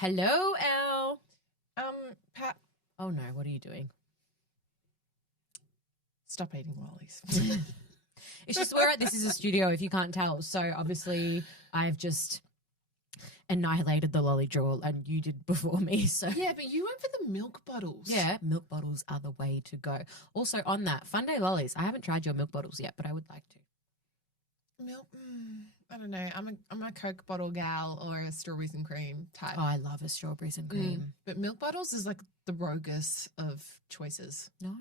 Hello, Elle. Pat, Oh no, what are you doing? stop eating lollies. It's just this is a studio if you can't tell. So obviously I've just annihilated the lolly drawl and you did before me. So Yeah, but you went for the milk bottles. yeah, milk bottles are the way to go. Also on that, Fun Day lollies. I haven't tried your milk bottles yet, but I would like to. Milk. I don't know. I'm a Coke bottle gal or a strawberries and cream type. Oh, I love a strawberries and cream. But milk bottles is like the rogus of choices. No,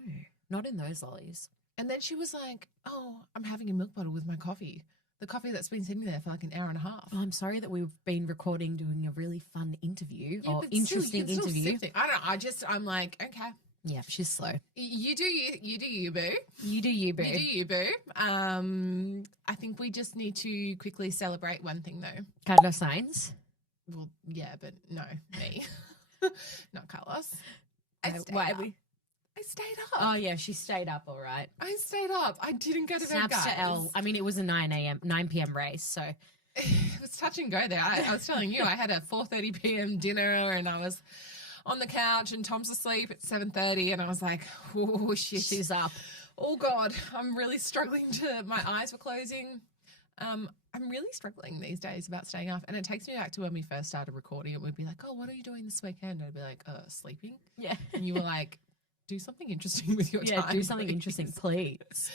not in those lollies. And then she was like, "Oh, I'm having a milk bottle with my coffee. The coffee that's been sitting there for like an hour and a half." Oh, I'm sorry that we've been recording, doing a really fun interview Yeah, or but still, you interesting can still interview. sip it. I don't know. I'm like, okay. Yeah, she's slow. You do you, boo. You do you, boo. You do you, boo. I think we just need to quickly celebrate one thing, though. Carlos Sainz. Well, yeah, but no, me. Not Carlos. Why are we? I stayed up. Oh, yeah, she stayed up all right. I stayed up. I didn't go to bed, Snaps guys. to L. I mean, it was a 9 p.m. race, so. It was touch and go there. I was telling you, I had a 4:30 p.m. dinner and I was on the couch and Tom's asleep at 7:30 and I was like, oh, shit. She's up. Oh, God, I'm really struggling my eyes were closing. I'm really struggling these days about staying up. And it takes me back to when we first started recording and we'd be like, oh, what are you doing this weekend? And I'd be like, sleeping. Yeah. And you were like, do something interesting with your time. Yeah, do something please. interesting, please.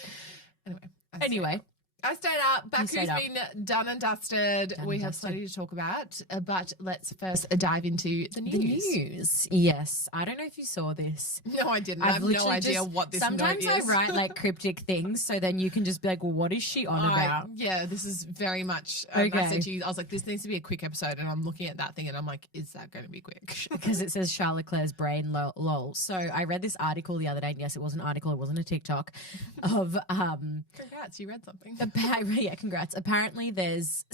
Anyway, I stayed up. Baku's stayed up. been done and dusted. Done We and have dusted. plenty to talk about, but let's first dive into the news. The news. Yes. I don't know if you saw this. No, I didn't. I have no literally idea just- what this Sometimes note I is. write like cryptic things so then you can just be like, well, what is she on about? Yeah, this is very much. Okay. I said to you, I was like, this needs to be a quick episode, and I'm looking at that thing, and I'm like, is that going to be quick? Because it says Charles Leclerc's brain lol. So I read this article the other day, and yes, it was an article, it wasn't a TikTok, of Congrats, you read something. yeah, congrats. Apparently there's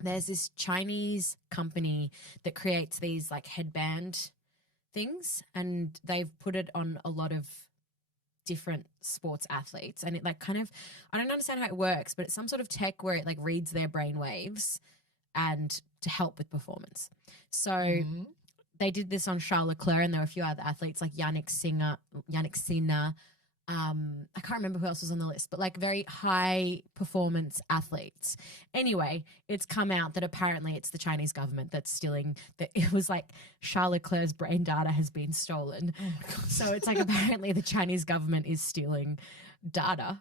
this Chinese company that creates these like headband things and they've put it on a lot of different sports athletes and it like kind of, I don't understand how it works, but it's some sort of tech where it like reads their brain waves and to help with performance. So they did this on Charles Leclerc and there were a few other athletes like Yannick Sinner, I can't remember who else was on the list, but like very high performance athletes. Anyway, it's come out that apparently it's the Chinese government that's stealing that. It was like Charles Leclerc's brain data has been stolen. Oh my God. So it's like apparently the Chinese government is stealing data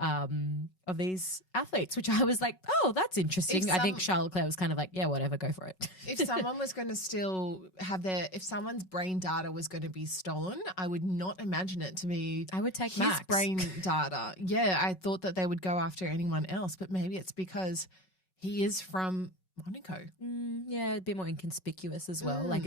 of these athletes, which I was like, oh, that's interesting. I think Charles Leclerc was kind of like, yeah, whatever, go for it. If someone was going to still have if someone's brain data was going to be stolen, I would not imagine it to be I would take his Max. brain data. Yeah, I thought that they would go after anyone else, but maybe it's because he is from Monaco. Yeah, a bit more inconspicuous as well. Like,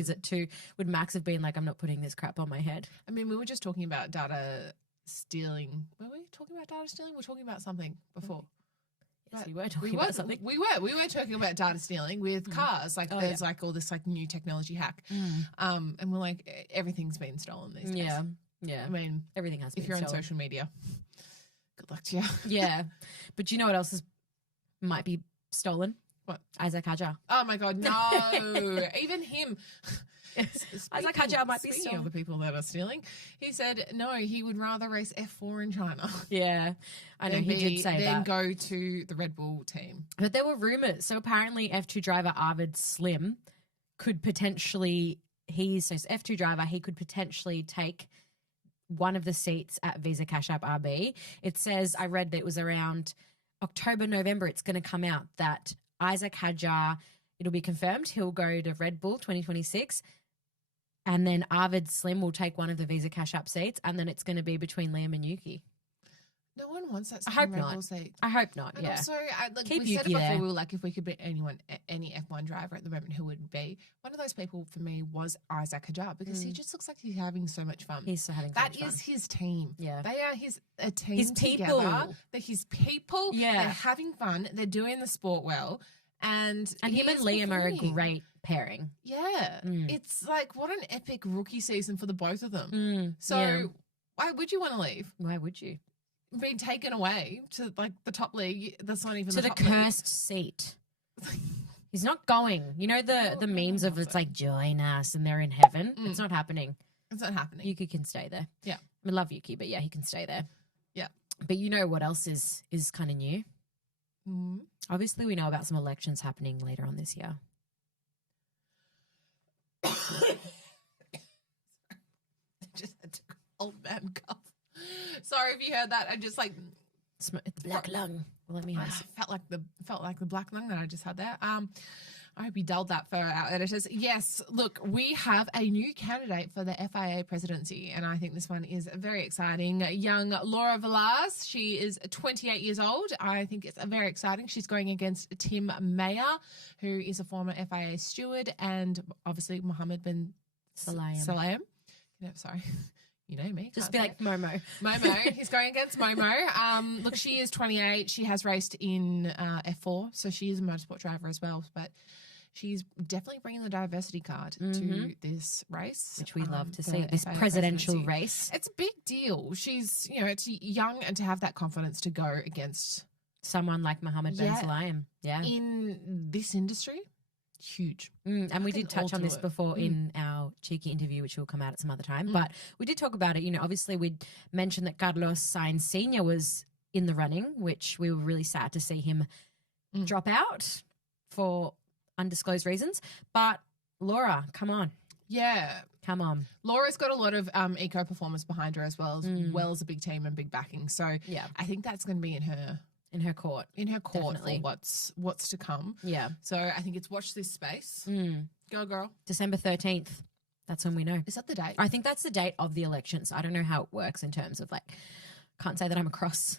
would Max have been like, I'm not putting this crap on my head? I mean, we were just talking about data stealing. Were we talking about data stealing? We were talking about something before. Yes, we were talking about something. We were talking about data stealing with cars. Like there's like all this like new technology hack. And we're like, everything's been stolen these days. Yeah. I mean, everything has been if you're stolen. on social media, good luck to you. Yeah. But do you know what else might be stolen? What? Isaac Hadjar. Oh my God, no. Even him. Isaac Hadjar might be Speaking stolen. of the people that are stealing, he said no, he would rather race F4 in China. Yeah. I know, he did say then that. go to the Red Bull team. But there were rumours. So apparently F2 driver Arvid Slim could potentially, F2 driver, he could potentially take one of the seats at Visa Cash App RB. It says, I read that it was around October, November, it's going to come out that Isaac Hadjar, it'll be confirmed, he'll go to Red Bull 2026. And then Arvid Slim will take one of the Visa Cash App seats. And then it's going to be between Liam and Yuki. No one wants that. I hope Red not. Bull seat. I hope not, And yeah. also, Keep we said it Yuki before, there. we were like, if we could be any F1 driver at the moment, who would it be? One of those people for me was Isaac Hadjar because he just looks like he's having so much fun. He's so having so That much fun. is his team. Yeah. They are a team His people. together. They're his people. Yeah. They're having fun. They're doing the sport well. And him and is Liam are a performing. great pairing. Yeah. It's like, what an epic rookie season for the both of them. So yeah. why would you want to leave? Why would you? Being taken away to like the top league, that's not even To the the top cursed seat. league. He's not going. You know the Oh, memes of no, it's so- like join us and they're in heaven. It's not happening. It's not happening. Yuki can stay there. Yeah. I love Yuki, but yeah, he can stay there. Yeah. But you know what else is kind of new? Mm. Obviously, we know about some elections happening later on this year. Just had to old man cough. Sorry if you heard that. I just like It's black lung. Well, let me have felt like the black lung that I just had there. I hope you dulled that for our editors. Yes, look, we have a new candidate for the FIA presidency, and I think this one is very exciting. Young Laura Villar, she is 28 years old. I think it's very exciting. She's going against Tim Mayer, who is a former FIA steward, and obviously Mohammed bin Salayem. Sorry. You know me. just be like Momo. Momo. He's going against Momo. Look, she is 28. She has raced in F4, so she is a motorsport driver as well. But she's definitely bringing the diversity card to this race, Which we love to for see, this FIA presidential presidency. race. It's a big deal. She's, it's young, and to have that confidence to go against Someone like Mohammed bin Yeah. Salayem. Yeah. in this industry, huge. And we can did touch all on do this it. before in our cheeky interview, which will come out at some other time. But we did talk about it. Obviously we mentioned that Carlos Sainz Sr. was in the running, which we were really sad to see him drop out for undisclosed reasons. But Laura, come on. Yeah. Come on. Laura's got a lot of eco performance behind her as well as a big team and big backing. So Yeah. I think that's going to be in her court. for Definitely. what's to come. Yeah. So I think it's watch this space. Go girl. December 13th. That's when we know. Is that the date? I think that's the date of the elections. I don't know how it works in terms of can't say that I'm across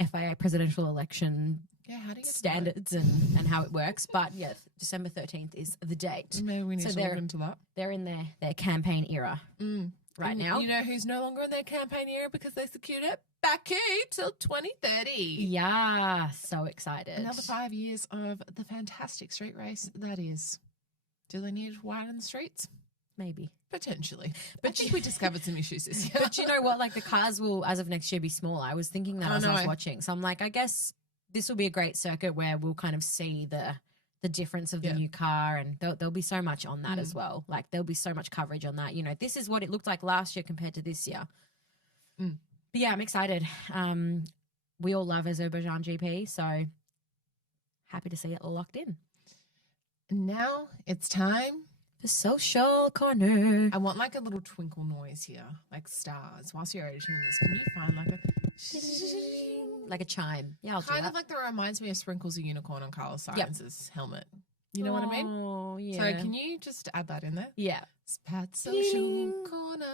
FIA presidential election Yeah, how do you get standards and how it works. But yeah, December 13th is the date. Maybe we need to look into that. They're in their campaign era right And now. You know who's no longer in their campaign era because they secured it? Baku till 2030. Yeah, so excited. Another 5 years of the fantastic street race that is. Do they need to widen the streets? Maybe. Potentially. But I think we discovered some issues this year. But you know what? The cars will, as of next year, be smaller. I was thinking that as I was know. watching. So I'm like, I guess this will be a great circuit where we'll kind of see the difference of the new car, and there'll be so much on that as well. There'll be so much coverage on that. This is what it looked like last year compared to this year. But yeah, I'm excited. We all love Azerbaijan GP, so happy to see it locked in. Now it's time. The social corner. I want a little twinkle noise here, like stars. Whilst you're editing this, can you find Like a chime. Yeah, I'll do kind that. of like that reminds me of Sprinkles the Unicorn on Carlos Sainz's helmet. You know what I mean? Oh, yeah. So can you just add that in there? Yeah. Spat social corner.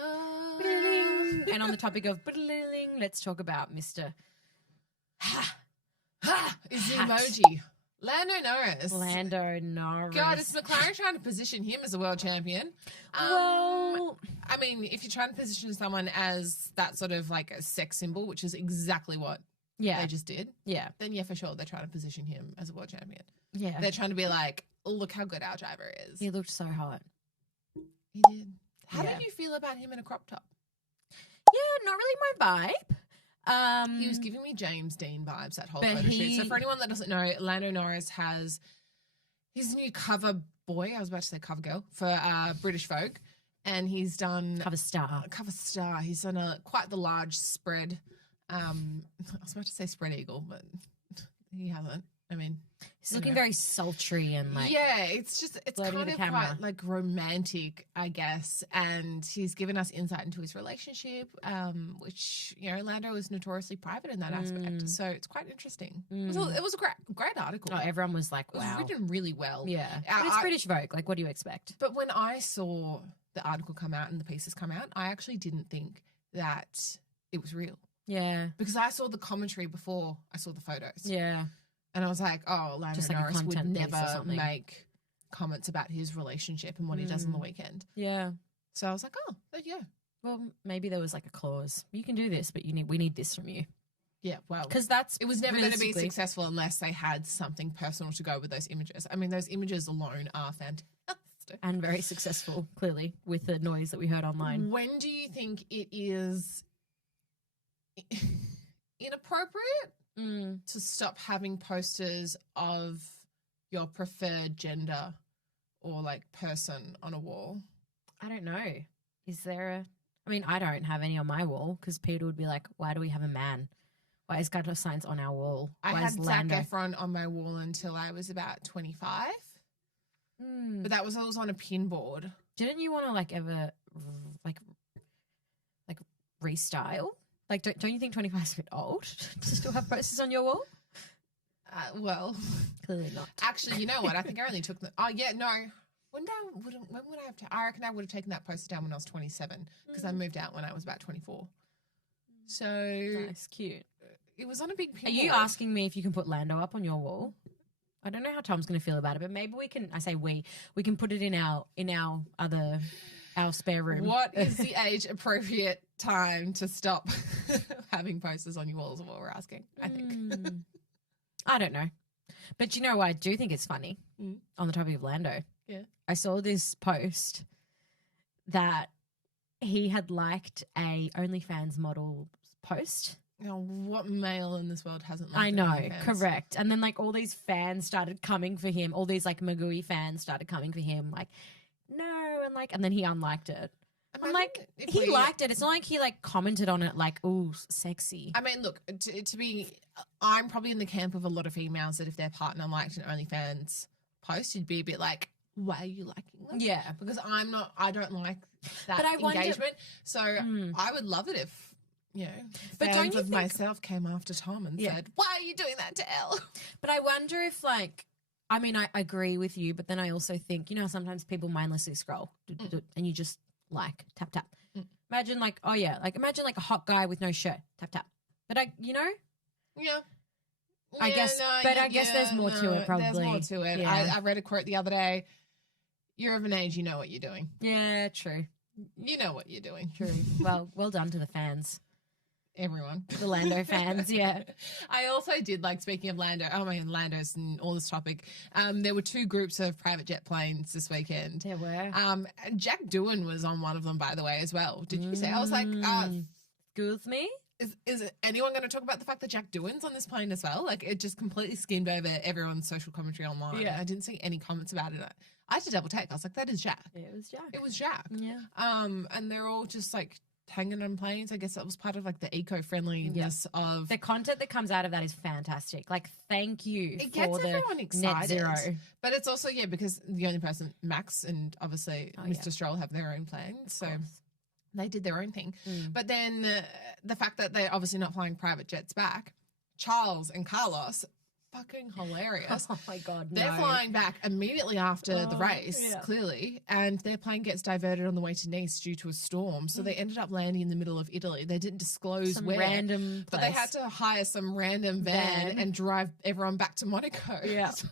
And on the topic of let's talk about Mr. Ha is the Hat. emoji. Lando Norris. Lando Norris. God, is McLaren trying to position him as a world champion? Well, I mean, if you're trying to position someone as that sort of like a sex symbol, which is exactly what yeah. they just did, Yeah. then yeah, for sure, they're trying to position him as a world champion. Yeah. They're trying to be like, look how good our driver is. He looked so hot. He did. How Yeah. did you feel about him in a crop top? Yeah, not really my vibe. He was giving me James Dean vibes that whole But photo shoot. he- So for anyone that doesn't know, Lando Norris has his new cover boy, I was about to say cover girl, for British Vogue. And he's done cover star. cover star. He's done quite the large spread. I was about to say spread eagle, but he hasn't. I mean, He's looking very sultry and yeah, it's flirting kind with of the camera. quite like romantic, I guess. And he's given us insight into his relationship, which Lando is notoriously private in that aspect. So it's quite interesting. It was a great article. Oh, everyone was like, It wow. was written really well. Yeah. But it's British Vogue. What do you expect? But when I saw the article come out and the pieces come out, I actually didn't think that it was real Yeah. because I saw the commentary before I saw the photos. Yeah. And I was like, oh, Lando Just like a Norris would content piece or never something. make comments about his relationship and what he does on the weekend. Yeah. So I was like, oh, yeah. Well, maybe there was a clause. You can do this, but we need this from you. Yeah, well, Because that's it was never going to be realistically- successful unless they had something personal to go with those images. I mean, those images alone are fantastic. and very successful, clearly, with the noise that we heard online. When do you think it is inappropriate to stop having posters of your preferred gender or like person on a wall? I don't know. Is there I mean, I don't have any on my wall because Peter would be like, why do we have a man? Why is Carlos Sainz on our wall? I Why had is Zac Lando? Efron on my wall until I was about 25. But that was always on a pin board. Didn't you want to like ever like restyle? Like, don't you think 25 is a bit old to still have posters on your wall? Well, Clearly not. actually, you know what? I think I only took the. Oh yeah, no. When would I have? I reckon I would have taken that poster down when I was 27 because I moved out when I was about 24. So Nice, cute. it was on a big pin. Are you board. asking me if you can put Lando up on your wall? I don't know how Tom's going to feel about it, but maybe we can. I say we can put it in our spare room. What is the age appropriate time to stop having posters on your walls? Is what we're asking. I think. I don't know, but you know what? I do think it's funny. On the topic of Lando, Yeah. I saw this post that he had liked a OnlyFans model post. Now, what male in this world hasn't? I Liked know, OnlyFans? correct. And then like all these fans started coming for him. All these like Magui fans started coming for him. Like, no, and then he unliked it. I'm Imagine like, if he we- liked it. It's not like he like commented on it like, "Ooh, sexy." I mean, look, to be, I'm probably in the camp of a lot of females that if their partner liked an OnlyFans post, you'd be a bit like, why are you liking them? Yeah, Because I don't like that But I wonder- engagement. So I would love it if, you know, But don't fans you of think- myself came after Tom and Yeah. said, why are you doing that to Elle? but I wonder if like, I mean, I agree with you, but then I also think, you know, sometimes people mindlessly scroll and you just like tap tap. Imagine like, oh yeah, like imagine like a hot guy with no shirt, tap tap. But you know, Yeah. I guess- but I guess there's more to it, probably. There's more to it. Yeah. I read a quote the other day. You're of an age, you know what you're doing. yeah, true. You know what you're doing. True. Well done to the fans, Everyone. the Lando fans. Yeah. I also did, like, speaking of Lando, Lando's and all this topic, there were 2 groups of private jet planes this weekend. There were. Jack Doohan was on one of them, by the way, as well. Did you say? I was like, Excuse me? is anyone going to talk about the fact that Jack Doohan's on this plane as well? Like, it just completely skimmed over everyone's social commentary online. Yeah. I didn't see any comments about it. I had to double take. I was like, that is Jack. It was Jack. It was Jack. Yeah. And they're all just like hanging on planes. I guess that was part of like the eco-friendliness of The content that comes out of that is fantastic. Like, thank you it for gets the everyone excited. net zero. But it's also, because the only person, Max and obviously Mr. yeah. Stroll, have their own planes. So course. they did their own thing. But then the fact that they're obviously not flying private jets back, Charles and Carlos, fucking hilarious. Oh my God, They're no. flying back immediately after the Oh, race, yeah. clearly, and their plane gets diverted on the way to Nice due to a storm. So they ended up landing in the middle of Italy. They didn't disclose Some where. random But they place. had to hire some random van and drive everyone back to Monaco. Yeah. So,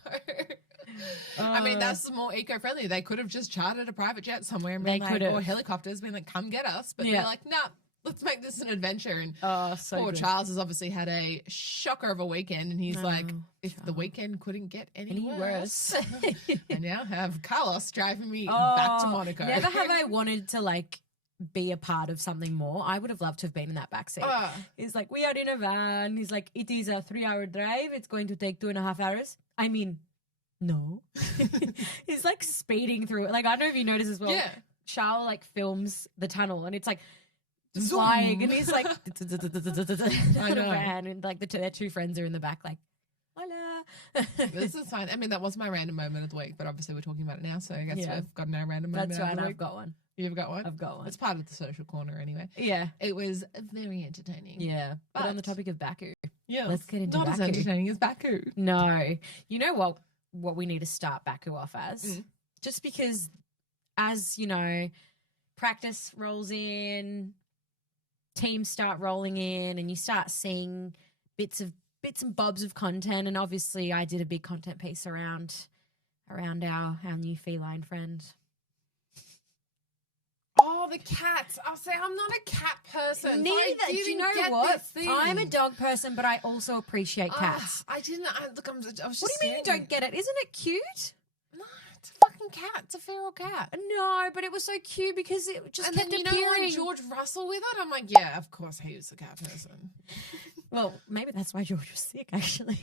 I mean, that's more eco-friendly. They could have just chartered a private jet somewhere and been They like, could have. or helicopters, been like, come get us. But Yeah. they're like, nah, let's make this an adventure. And Oh, so poor good. Charles has obviously had a shocker of a weekend. And he's like, if the Charles. weekend couldn't get any Any worse, worse. I now have Carlos driving me back to Monaco. Never have I wanted to like be a part of something more. I would have loved to have been in that backseat. Ah. He's like, we are in a van. He's like, it is a 3-hour drive. It's going to take 2.5 hours. I mean, no. He's like speeding through it. Like, I don't know if you notice as well. Yeah. Charles like films the tunnel and it's like Zoom. flying and he's like I know. van, and like their 2 friends are in the back like, hola. This is fine. I mean, that was my random moment of the week, but obviously we're talking about it now, so I guess Yeah. we've got no random moment That's of right. the I've week. got one. You've got one? I've got one. It's part of the social corner anyway. Yeah. It was very entertaining. Yeah. But on the But- topic of Baku. Yeah. Let's get into Not as Baku. entertaining as Baku. No. You know what we need to start Baku off as? Mm. Just because as, you know, practice rolls in, teams start rolling in, and you start seeing bits and bobs of content. And obviously I did a big content piece around our new feline friend. Oh, the cats. I'll say I'm not a cat person. Neither. I Do you didn't know get what? this thing. I'm a dog person, but I also appreciate cats. I didn't. I was just What do you mean you don't get it? Isn't it cute? No, it's a fucking cat. It's a feral cat. No, but it was so cute because it just And kept then, you know, appearing. like George Russell with it? I'm like, yeah, of course he was a cat person. Well, maybe that's why George was sick, actually.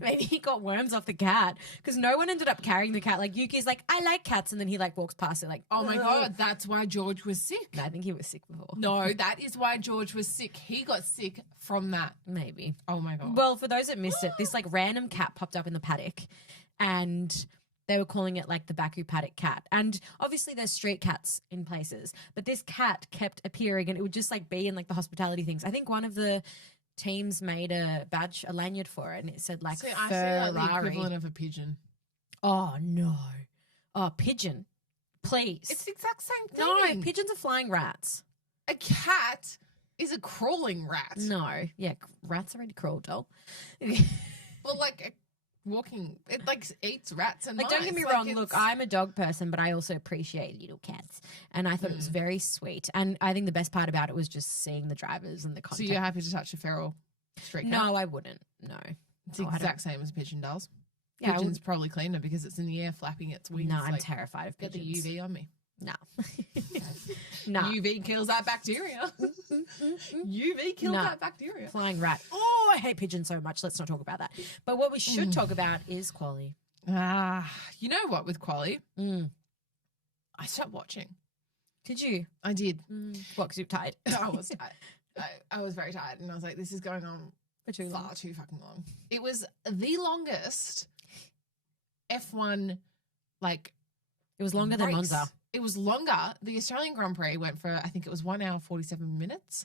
Maybe he got worms off the cat because no one ended up carrying the cat. Like, Yuki's like, I like cats. And then he, like, walks past it like, Oh, my God. That's why George was sick. No, I think he was sick before. No, that is why George was sick. He got sick from that. Maybe. Oh, my God. Well, for those that missed it, this, like, random cat popped up in the paddock and they were calling it, like, the Baku Paddock cat. And obviously there's street cats in places, but this cat kept appearing and it would just, like, be in, like, the hospitality things. I think one of the teams made a badge, a lanyard for it, and it said, like, See, I see like the Ferrari. equivalent of a pigeon. Oh, no. Oh, pigeon. Please. It's the exact same thing. No, pigeons are flying rats. A cat is a crawling rat. No. Yeah, rats already crawl, doll. Well, like walking, it like eats rats and Like, don't get me mice. wrong. Like, Look, I'm a dog person, but I also appreciate little cats. And I thought it was very sweet. And I think the best part about it was just seeing the drivers and the So content. you're happy to touch a feral street cat? No, I wouldn't. No. It's the No, I don't. exact same as a pigeon does. Yeah, I Pigeon's probably cleaner because it's in the air flapping its wings. No, I'm like, terrified of get the pigeons. UV on me. No. No. UV kills that bacteria. UV kills No. that bacteria. Flying rat. Oh, I hate pigeons so much. Let's not talk about that. But what we should talk about is quali. You know what? With quali, Mm. I stopped watching. Did you? I did. What, because you're tired? I was tired. I was very tired, and I was like, "This is going on For too long. far too fucking long." It was the longest F1 like It was longer than race. Monza. It was longer. The Australian Grand Prix went for, I think it was 1 hour 47 minutes.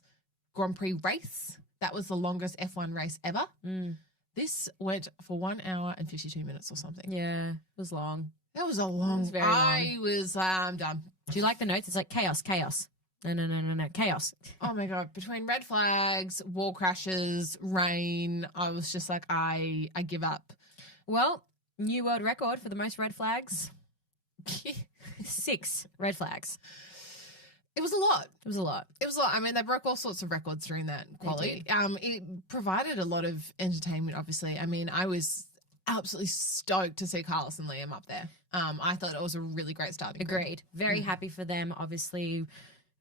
Grand Prix race. That was the longest F1 race ever. Mm. This went for 1 hour and 52 minutes or something. Yeah, it was long. That was a long. very I was I'm done. Do you like the notes? It's like chaos, chaos. No, chaos. Oh my God. Between red flags, wall crashes, rain, I was just like, I give up. Well, new world record for the most red flags. 6 red flags. It was a lot. It was a lot. It was a lot. I mean, they broke all sorts of records during that quali. It provided a lot of entertainment, obviously. I mean, I was absolutely stoked to see Carlos and Liam up there. I thought it was a really great starting grid. Agreed. Very happy for them. Obviously,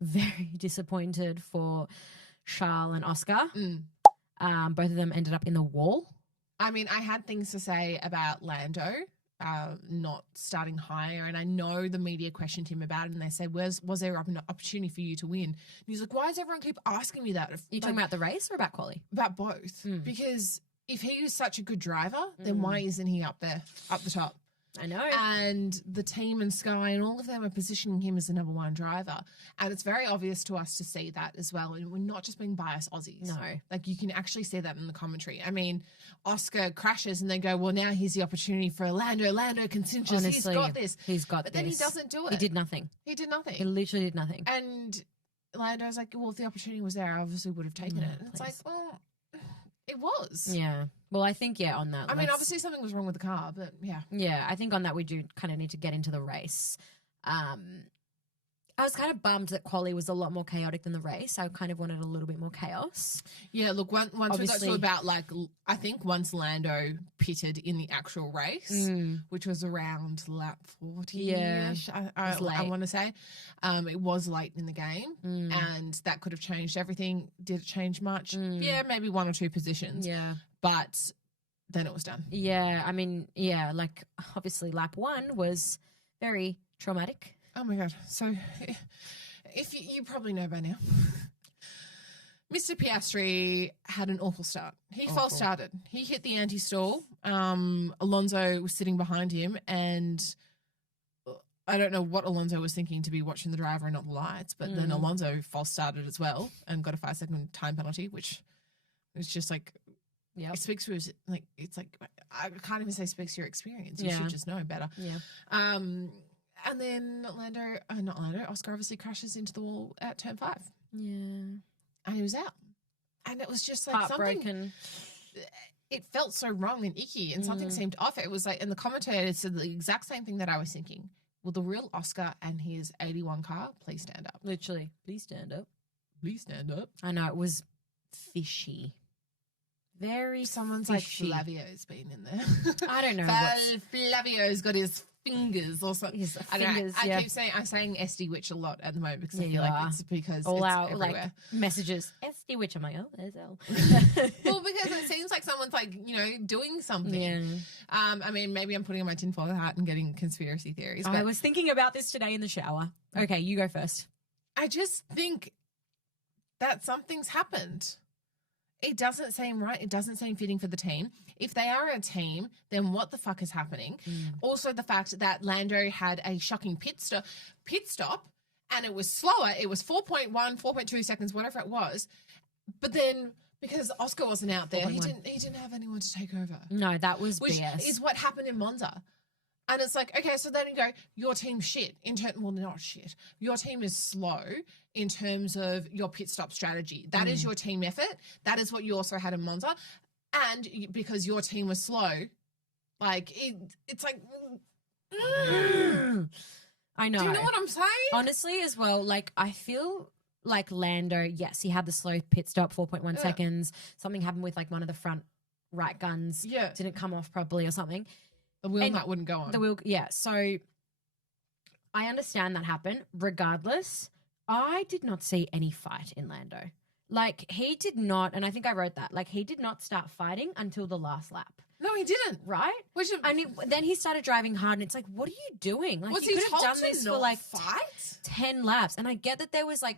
very disappointed for Charles and Oscar. Both of them ended up in the wall. I mean, I had things to say about Lando not starting higher, and I know the media questioned him about it, and they said, was there an opportunity for you to win? And he's like, why does everyone keep asking me that? You talking about the race or about quali? About both. Because if he was such a good driver, then why isn't he up there, up the top? I know. And the team and Sky and all of them are positioning him as the number one driver. And it's very obvious to us to see that as well. And we're not just being biased Aussies. No. Like, you can actually see that in the commentary. I mean, Oscar crashes and they go, well, now here's the opportunity for Lando. Lando can cinch us. He's Honestly, got this. He's got But then he doesn't do it. He did nothing. He did nothing. He literally did nothing. And Lando's like, well, if the opportunity was there, I obviously would have taken it. And it's like, please. well, it was. Yeah. Well, I think, on that. I mean, obviously something was wrong with the car, but yeah. Yeah, I think on that we do kind of need to get into the race. I was kind of bummed that quali was a lot more chaotic than the race. I kind of wanted a little bit more chaos. Yeah, look, once we got Obviously- to about, like, I think once Lando pitted in the actual race, which was around lap 40-ish, I want to say, it was late in the game, and that could have changed everything. Did it change much? Yeah, maybe 1 or 2 positions. Yeah. But then it was done. Yeah, I mean, like, obviously lap 1 was very traumatic. Oh, my God. So if you probably know by now, Mr. Piastri had an awful start. He false started. He hit the anti-stall. Alonso was sitting behind him, and I don't know what Alonso was thinking to be watching the driver and not the lights, but then Alonso false started as well and got a 5-second time penalty, which was just like, it speaks to his, like, it's like, I can't even say speaks to your experience. You should just know better. Yeah. And then Oscar obviously crashes into the wall at turn 5. Yeah. And he was out. And it was just like Heartbroken. It felt so wrong and icky, and something seemed off. It was like, and the commentator said the exact same thing that I was thinking. Will the real Oscar and his 81 car please stand up? Literally. Please stand up. Please stand up. I know, it was fishy. Very Someone's fishy. like, Flavio's been in there. I don't know. Flavio's got his fingers or something. His I don't know. fingers, I keep saying, I'm saying SD Witch a lot at the moment because I Yeah, feel you like are. it's because all it's our everywhere. like messages. SD, which I'm like, oh, there's L. Well, because it seems like someone's like, doing something. Yeah. I mean, maybe I'm putting on my tinfoil hat and getting conspiracy theories. But I was thinking about this today in the shower. Okay, you go first. I just think that something's happened. It doesn't seem right. It doesn't seem fitting for the team. If they are a team, then what the fuck is happening? Also, the fact that Lando had a shocking pit stop, and it was slower. It was 4.1, 4.2 seconds, whatever it was. But then because Oscar wasn't out there, he didn't have anyone to take over. No, that was which BS. is what happened in Monza. And it's like, okay, so then you go, your team's shit. Well, not shit. Your team is slow in terms of your pit stop strategy. That is your team effort. That is what you also had in Monza. And because your team was slow, like, it's like... I know. Do you know what I'm saying? Honestly, as well, like, I feel like Lando, yes, he had the slow pit stop, 4.1 seconds. Something happened with, like, one of the front right guns. Yeah. Didn't come off properly or something. The wheel nut wouldn't go on. The wheel, yeah. So I understand that happened. Regardless, I did not see any fight in Lando. Like, he did not, and I think I wrote that, like, he did not start fighting until the last lap. No, he didn't. Right? Then he started driving hard, and it's like, what are you doing? Like, was you he could have told done to this for not like fight? 10 laps. And I get that there was like,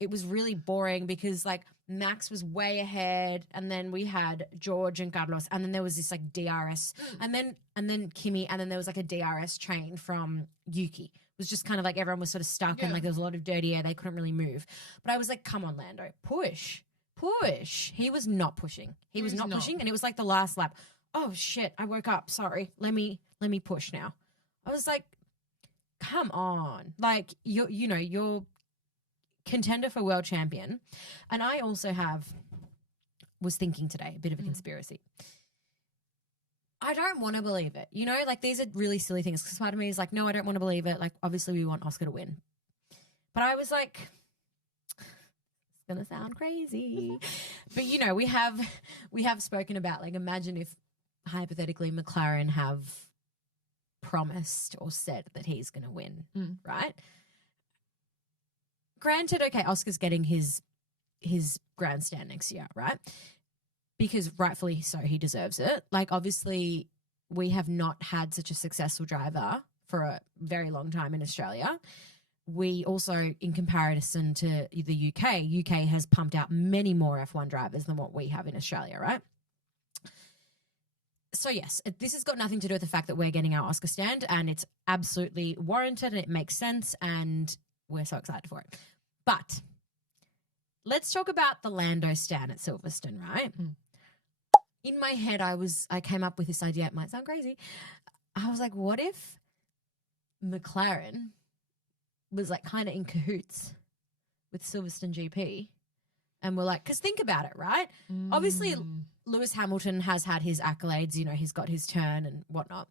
it was really boring because like Max was way ahead, and then we had George and Carlos, and then there was this like DRS, and then Kimi, and then there was like a DRS train from Yuki. It was just kind of like everyone was sort of stuck and like there was a lot of dirty air. They couldn't really move. But I was like, come on, Lando, push. He was not pushing. He was not pushing, and it was like the last lap. Oh shit, I woke up. Sorry. Let me push now. I was like, come on. Like, you're contender for world champion. And I also was thinking today, a bit of a conspiracy. I don't want to believe it. Like, these are really silly things. Because part of me is like, no, I don't want to believe it. Like, obviously we want Oscar to win. But I was like, it's going to sound crazy. But, we have spoken about, like, imagine if hypothetically McLaren have promised or said that he's going to win, right? Granted, okay, Oscar's getting his grandstand next year, right? Because rightfully so, he deserves it. Like, obviously, we have not had such a successful driver for a very long time in Australia. We also, in comparison to the UK has pumped out many more F1 drivers than what we have in Australia, right? So, yes, this has got nothing to do with the fact that we're getting our Oscar stand, and it's absolutely warranted and it makes sense, and we're so excited for it. But let's talk about the Lando stand at Silverstone, right? In my head, I came up with this idea. It might sound crazy. I was like, what if McLaren was like kind of in cahoots with Silverstone GP? And we're like, because think about it, right? Obviously, Lewis Hamilton has had his accolades. He's got his turn and whatnot.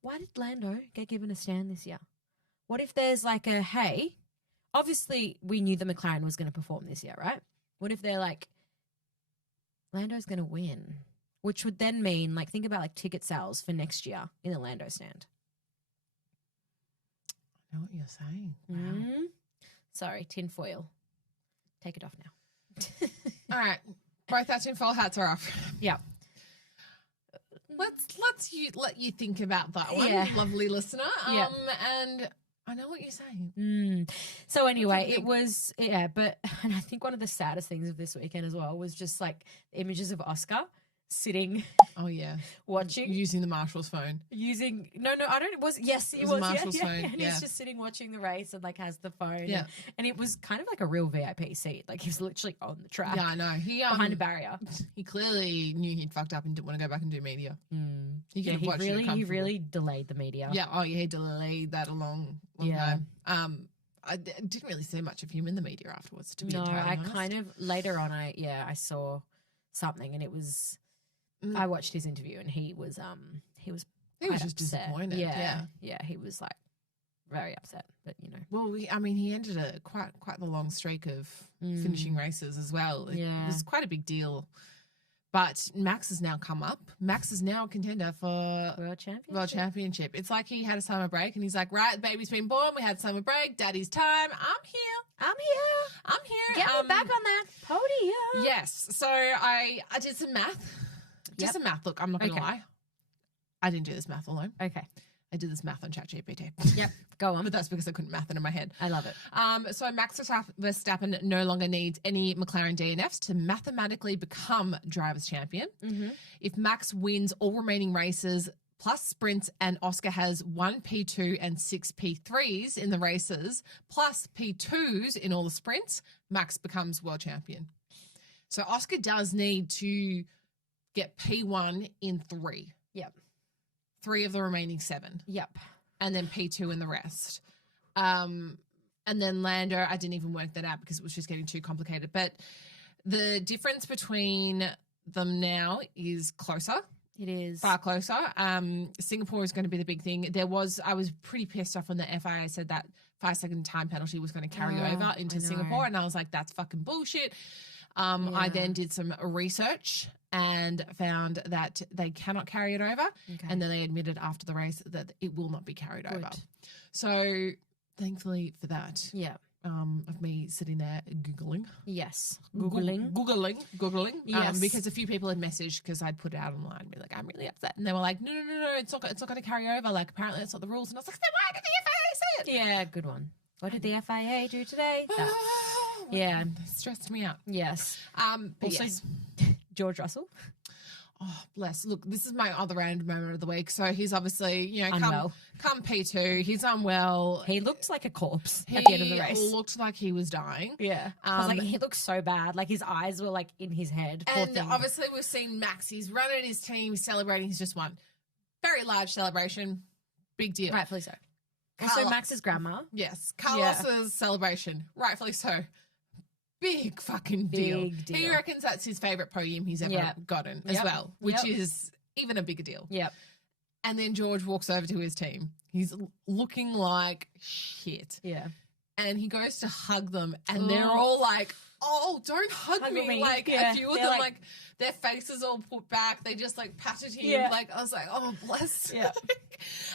Why did Lando get given a stand this year? What if there's like hey, obviously we knew that McLaren was going to perform this year, right? What if they're like, Lando's going to win, which would then mean, like, think about like ticket sales for next year in the Lando stand. I know what you're saying. Wow. Sorry, tinfoil. Take it off now. All right, both our tinfoil hats are off. Yeah. Let's let you think about that one, lovely listener. And I know what you're saying. So anyway, it was, but, and I think one of the saddest things of this weekend as well was just like images of Oscar sitting. Oh yeah. Watching. Using the marshal's phone. It was Marshal's phone. And he's just sitting watching the race and like has the phone. Yeah. And it was kind of like a real VIP seat. Like he was literally on the track. Yeah, I know. He behind a barrier. He clearly knew he'd fucked up and didn't want to go back and do media. He really delayed the media. Yeah. Oh yeah, he delayed that a long time. I didn't really see much of him in the media afterwards, to be entirely honest. Kind of later on I saw something, and it was I watched his interview, and he was just upset. Disappointed. Yeah, he was like very upset, but Well, he ended quite the long streak of finishing races as well. It was quite a big deal. But Max has now come up. Max is now a contender for World Championship. It's like he had a summer break and he's like, right, the baby's been born. We had summer break. Daddy's time. I'm here. Get me back on that podium. Yes. So I did some math. Just some math. Look, I'm not going to lie. I didn't do this math alone. Okay. I did this math on ChatGPT. Yep, go on. But that's because I couldn't math it in my head. I love it. So Max Verstappen no longer needs any McLaren DNFs to mathematically become driver's champion. Mm-hmm. If Max wins all remaining races plus sprints and Oscar has 1 P2 and 6 P3s in the races plus P2s in all the sprints, Max becomes world champion. So Oscar does need to get P1 in 3. Yep. 3 of the remaining 7. Yep. And then P2 in the rest. And then Lando, I didn't even work that out because it was just getting too complicated. But the difference between them now is closer. It is. Far closer. Singapore is going to be the big thing. I was pretty pissed off when the FIA said that 5-second time penalty was going to carry over into Singapore. And I was like, that's fucking bullshit. I then did some research and found that they cannot carry it over. Okay. And then they admitted after the race that it will not be carried over. So thankfully for that. Yeah. Of me sitting there Googling. Yes. Googling. Yes. Because a few people had messaged because I'd put it out online and be like, I'm really upset. And they were like, no, it's not going to carry over. Like, apparently that's not the rules. And I was like, then why did the FIA say it? Yeah, good one. What did the FIA do today? Yeah. It stressed me out. Yes. But also, yes. George Russell. Oh, bless. Look, this is my other random moment of the week. So he's obviously, unwell. Come P2. He's unwell. He looked like a corpse at the end of the race. He looked like he was dying. Yeah. I was like, he looked so bad. Like his eyes were like in his head. And obviously we've seen Max. He's running his team. He's celebrating. He's just won. Very large celebration. Big deal. Rightfully so. Also Max's grandma. Yes. Carlos's celebration. Rightfully so. Big fucking deal. He reckons that's his favourite podium he's ever gotten as well, which is even a bigger deal. Yep. And then George walks over to his team. He's looking like shit. Yeah. And he goes to hug them and they're all like, oh, don't hug me. Like a few of them, like their faces all put back. They just like patted him. Yeah. Like I was like, oh, bless. Yeah.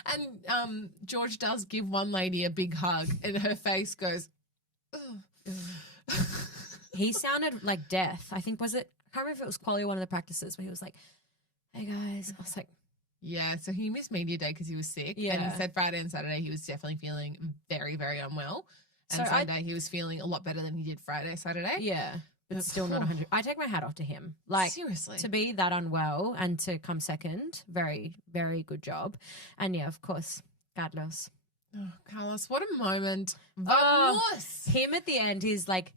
And George does give one lady a big hug and her face goes, ugh. He sounded like death. I think, I can't remember if it was quali or one of the practices where he was like, hey guys. I was like, yeah, so he missed media day because he was sick. Yeah. And he said Friday and Saturday he was definitely feeling very, very unwell. And So Sunday he was feeling a lot better than he did Friday, Saturday. yeah, but still not 100. I take my hat off to him. Like, seriously. to be that unwell and to come second, very, very good job. And yeah, of course, Carlos. Oh, Carlos, what a moment. Vamos! Him at the end, he's like,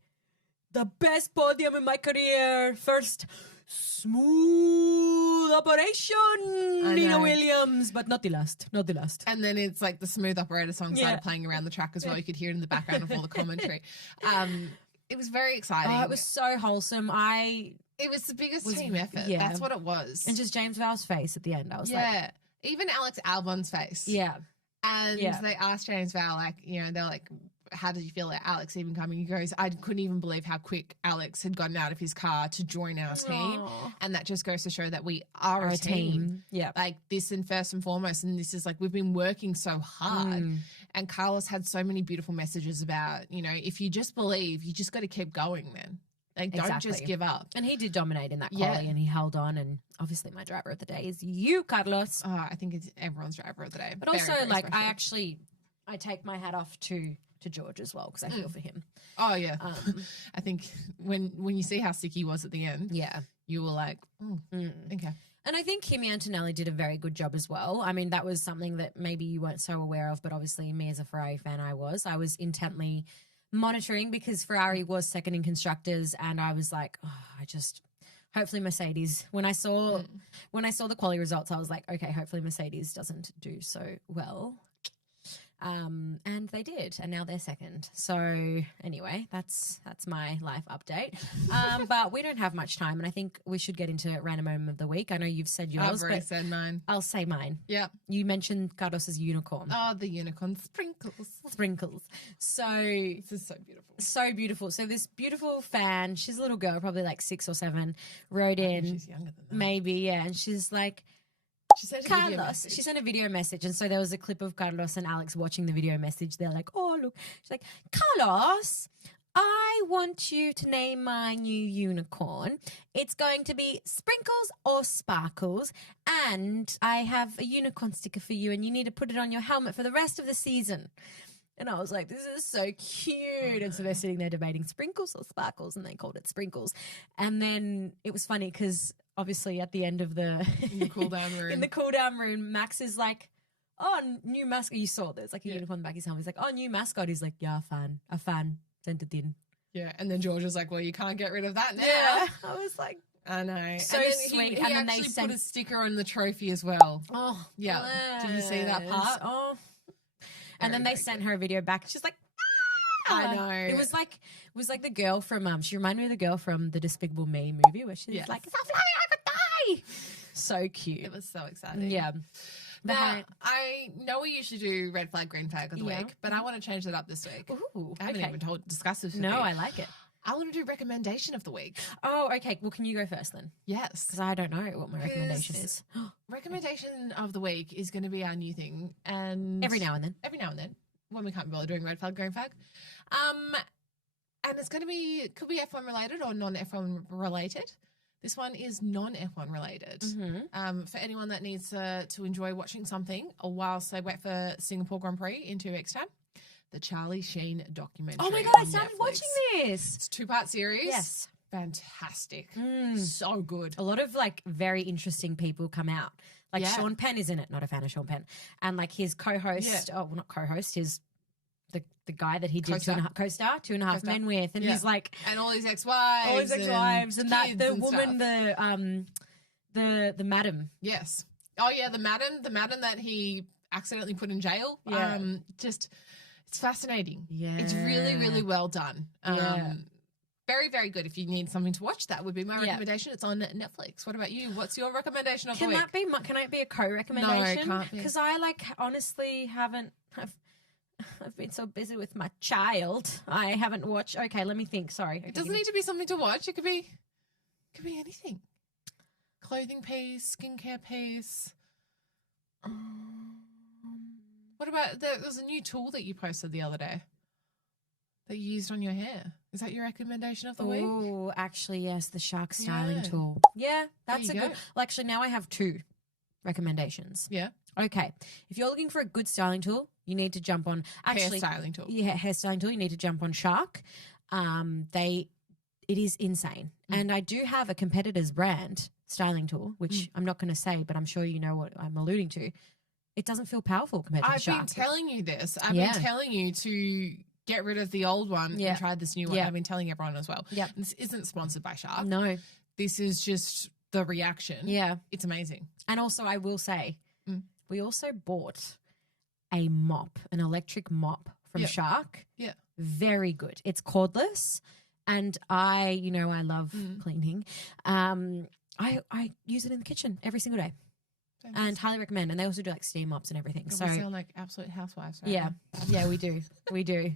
the best podium in my career. First smooth operation, Nina Williams, but not the last. Not the last. And then it's like the Smooth Operator song started playing around the track as well. You could hear it in the background of all the commentary. It was very exciting. Oh, it was so wholesome. It was the biggest team effort. Yeah. That's what it was. And just James Vowell's face at the end. I was like, even Alex Albon's face. yeah. And they asked James Vowell, like, they're like, how did you feel about Alex even coming? He goes, I couldn't even believe how quick Alex had gotten out of his car to join our team. Aww. And that just goes to show that we are a team. Yeah. Like this and first and foremost. And this is like, we've been working so hard. And Carlos had so many beautiful messages about, if you just believe, you just got to keep going, man. Like, don't just give up. And he did dominate in that quali and he held on. And obviously my driver of the day is you, Carlos. Oh, I think it's everyone's driver of the day. But very, also, very like, special. I take my hat off to George as well because I feel for him. Oh, yeah. I think when you see how sick he was at the end, you were like, okay. And I think Kimi Antonelli did a very good job as well. I mean, that was something that maybe you weren't so aware of, but obviously me as a Ferrari fan, I was intently monitoring because Ferrari was second in constructors and I was like, hopefully Mercedes. When I saw the quali results, I was like, okay, hopefully Mercedes doesn't do so well. And they did, and now they're second. So anyway, that's my life update. But we don't have much time, and I think we should get into random moment of the week. I know you've said yours. I've already said mine. I'll say mine. Yeah. You mentioned Carlos's unicorn. Oh, the unicorn sprinkles. Sprinkles. So This is so beautiful. so beautiful. So this beautiful fan, she's a little girl, probably like 6 or 7, wrote in. She's younger than that. Maybe, yeah, and she's like, She sent a video Carlos. message. She sent a video message, and so there was a clip of Carlos and Alex watching the video message. They're like, "Oh, look!" She's like, "Carlos, I want you to name my new unicorn. It's going to be Sprinkles or Sparkles, and I have a unicorn sticker for you, and you need to put it on your helmet for the rest of the season." And I was like, "This is so cute!" And so they're sitting there debating Sprinkles or Sparkles, and they called it Sprinkles. And then it was funny because obviously at the end of the In the cool down room. in the cool down room, Max is like, "Oh, new mascot." You saw there's like a unicorn on the back of his helmet. He's like, "Oh, new mascot." He's like, "Yeah, a fan sent it in." Yeah, and then George was like, "Well, you can't get rid of that now." Yeah, I was like, I know. So and then sweet. He And then they actually sent- put a sticker on the trophy as well. "Oh, Yeah. Did you see that bless." part? Oh, and then Very, they very sent her a video back. She's like, I know. It was like the girl from she reminded me of the girl from the Despicable Me movie where she's Yes. like, "If I fly, I could die." So cute. It was so exciting. Yeah. But Now, hey- I know we usually do red flag, green flag of the Yeah. week, but I want to change that up this week. Ooh, I haven't okay. even discussed this with No, you. I like it. I want to do recommendation of the week. Oh, okay. Well, can you go first then? Yes. Because I don't know what my recommendation Because- is. Recommendation of the week is going to be our new thing. And Every now and then. when we can't be bothered doing red flag, green flag. And it's going to be, could be F1 related or non-F1 related. This one is non-F1 related. Mm-hmm. For anyone that needs to enjoy watching something whilst they wait for Singapore Grand Prix in 2 weeks' time, the Charlie Sheen documentary. Oh my God, I on started Netflix. watching this. It's a 2-part series. Yes. Fantastic. Mm. So good. A lot of like very interesting people come out. Like Yeah. Sean Penn is in it. Not a fan of Sean Penn. And like his co-host, oh, well, not co-host, his the guy that he did Co-star. Two and a Half Co-star. Men with. And Yeah. he's like, And all his ex-wives. all his ex-wives and that kids the and woman, stuff. the madam. Yes. Oh yeah, the madam that he accidentally put in jail. Yeah. Just it's fascinating. Yeah. It's really, really well done. Yeah. Very, very good. If you need something to watch, that would be my Yeah. recommendation. It's on Netflix. What about you? What's your recommendation of the week? Can it be a co-recommendation? No, it can't be. Because I honestly haven't. I've been so busy with my child. I haven't watched. Okay, let me think. Sorry. It doesn't need to be something to watch. It could be anything. Clothing piece, skincare piece. What about there was a new tool that you posted the other day that you used on your hair? Is that your recommendation of the week? Oh, actually, yes, the shark styling Yeah. tool. Yeah, that's a you good. go. Well, actually, now I have 2 recommendations. Yeah. Okay, if you're looking for a good styling tool, you need to jump on. Actually, Hairstyling tool. Yeah, hairstyling tool. You need to jump on Shark. It is insane, and I do have a competitor's brand styling tool, which I'm not going to say, but I'm sure you know what I'm alluding to. It doesn't feel powerful compared to the I've Shark. been telling you this. I've Yeah. been telling you to get rid of the old one Yeah. and try this new one. Yeah. I've been telling everyone as well. Yep. This isn't sponsored by Shark. No, This is just the reaction. yeah, It's amazing. and also I will say, Mm. we also bought a mop, an electric mop from Yep. Shark. Yeah. Very good. It's cordless, and I love cleaning. I use it in the kitchen every single day, and highly recommend. And they also do like steam mops and everything. God, So we sound like absolute housewives. Right yeah, now. yeah, we do, we do.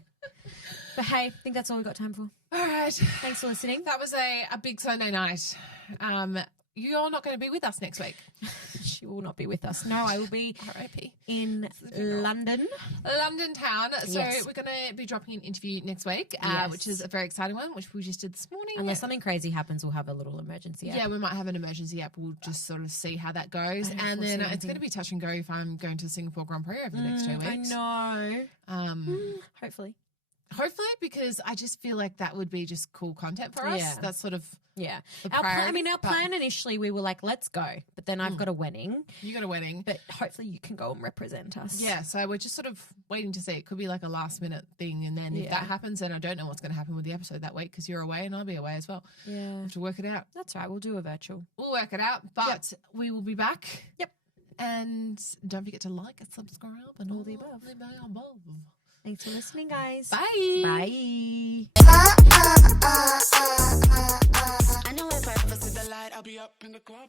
But hey, I think that's all we've got time for. All right. Thanks for listening. That was a big Sunday night. You're not going to be with us next week. She will not be with us. No, I will be R.I.P. in London. London town. So Yes. we're going to be dropping an interview next week, Yes. which is a very exciting one, which we just did this morning. Unless something crazy happens, we'll have a little emergency. Yeah, we might have an emergency app. We'll just sort of see how that goes. I don't And foresee then it's anything. going to be touch and go if I'm going to Singapore Grand Prix over the next 2 weeks. I know. Hopefully. Hopefully, because I just feel like that would be just cool content for us. Yeah. That's sort of Yeah. the Our priority, but plan initially, we were like, let's go. But then I've got a wedding. You got a wedding. But hopefully you can go and represent us. Yeah, so we're just sort of waiting to see. It could be like a last minute thing. And then if Yeah. that happens, then I don't know what's going to happen with the episode that week because you're away and I'll be away as well. Yeah. Have to work it out. That's right. We'll do a virtual. We'll work it out, but we will be back. Yep. And don't forget to like and subscribe and all the above. Thanks for listening, guys. Bye. Bye. I know if I ever see the light, I'll be up in the club.